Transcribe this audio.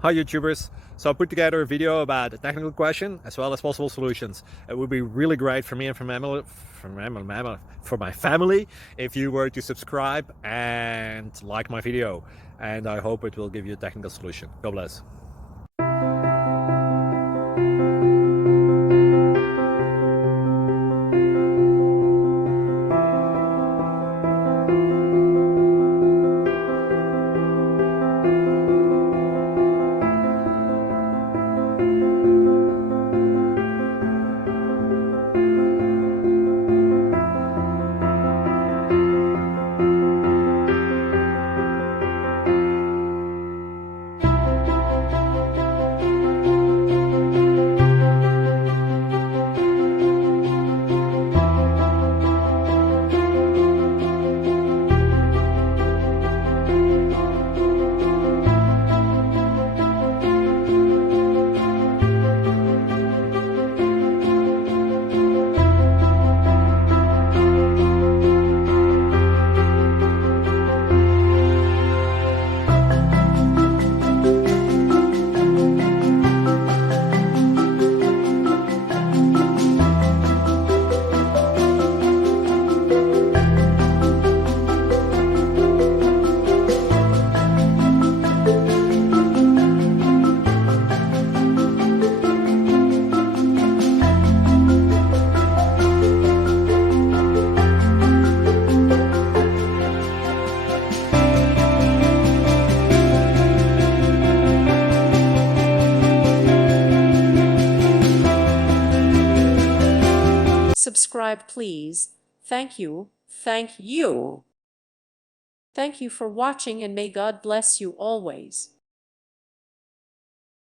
Hi YouTubers. So I put together a video about a technical question as well as possible solutions. It would be really great for me and for my family if you were to subscribe and like my video. And I hope it will give you a technical solution. God bless. Subscribe, please. Thank you. Thank you. Thank you for watching, and may God bless you always.